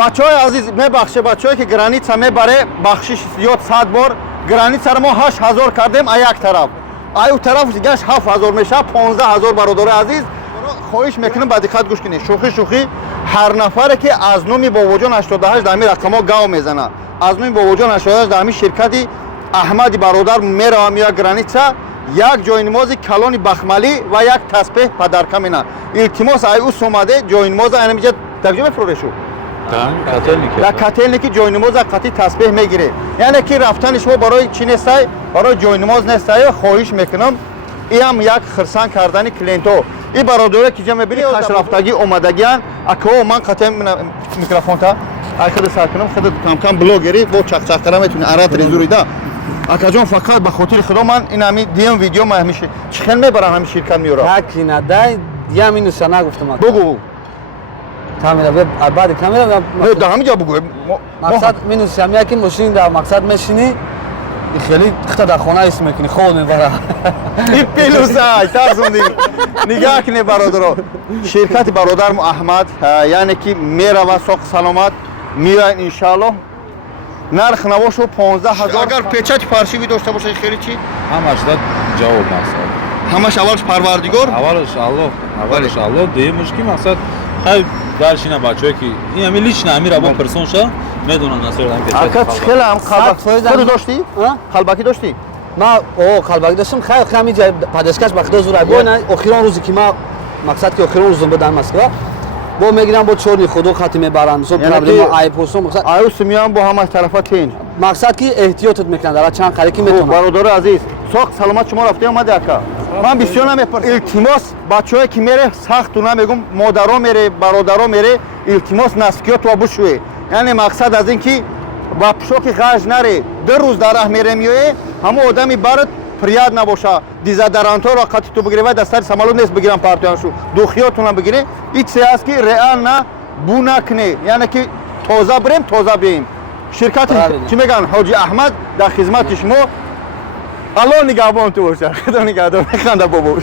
бачаҳои азиз, мебахшед бачаҳое ки граница мебаре бахшиш зиёд 100 бор границаро мо 8000 кардем а як тараф. Аю тараф гаш 7000 мешавад, 15000 бародари азиз. хоҳиш мекунам ба диққат гӯш кунед. Шӯхӣ ҳар нафаре ки аз номи Бобоҷон 88 дар ҳамин рақамҳо гав мезанад. Аз номи Бобоҷон 88 дар ҳамин ширкати Аҳмади бародар меравам як граница, як ҷойнамози калони бахмалӣ ва як таспеҳ падарка мена. Илтимос ай ус омаде ҷойнамоза анамиҷа такҷо мефурӯшу. Дар котелники ҷойнамоза қатъи таспеҳ мегире. Яъне ки рафтани шумо барои чӣ нестай? Барои ҷойнамоз нестай. Хоҳиш мекунам ин ҳам як хирсан кардани клиентҳо. ин бародаре ки ҷа мебинед рафтагӣ омадагиян. Акао ман қатъи микрофонта ай худо сар кунам, худо кам блогери бо чақчақара метуни арат резурида. Акаҷон фақат ба хотири худо ман ин ҳами диям видео ма ҳамиша чӣ хел мебарам ҳами ширкат меёрам. Таки надай диям инуса нагуфтам. Бугу. Камера баъди камера дар ҳамин ҷо бугӯ. мақсад минусам яки мошини дар мақсад мешини хеле хита дар хона ис мекунӣ хол мебара. ин пилусай тарзунди. Нигаҳ кунед бародаро. Ширкати бародарм Аҳмад яъне ки мерава соқ саломат меояд иншааллоҳ. Нарх навошу 15000. Агар печати фаршивӣ дошта бошад хеле чӣ? ҳамаш дод ҷавоб мақсад. Ҳамаш аввалш парвардигор? Аввалш Аллоҳ, дуюмаш ки мақсад хай даршина бачаҳое ки ин ҳами лична ҳами раво персонша медонанд насоядан печати. Ака чӣ хеле ҳам қалбаки дошти? Қалбаки дошти? ма қалбаки доштам. хай ҳами ҷай падешкаш ба худо зура бо охирон рӯзе ки ма мақсад ки охирон рӯзум будам Москва бо мегирам бо чорни худо хати мебаранд со проблема айпосо мақсад аю сумиям бо ҳамаш тарафа тин мақсад ки эҳтиётот мекунанд дар чанд қари ки метавонанд. бародари азиз соқ саломат шумо рафта омаде ака. Ман бисёр намепарсам. Илтимос бачаҳое ки мере сахту намегум модаро мере бародаро мере илтимос наскиёт ва бушӯе. Яъне мақсад аз ин ки ба пӯшоки ғаж наре 2 рӯз дар раҳ мере меое ҳамон одами барат прият набоша дизодорантҳоро қатъи ту бигире ва дастари самолот нест бигирам партояншу духиётунам бигире ин чизе аст ки реална бу накне яъне ки тоза бирем тоза бием. Ширкати чӣ мегӯянд ҳоҷи Аҳмад дар хизмати шумо. Аллоҳ нигаҳбон ту бошад. Худо нигаҳдор. Ханда бобо.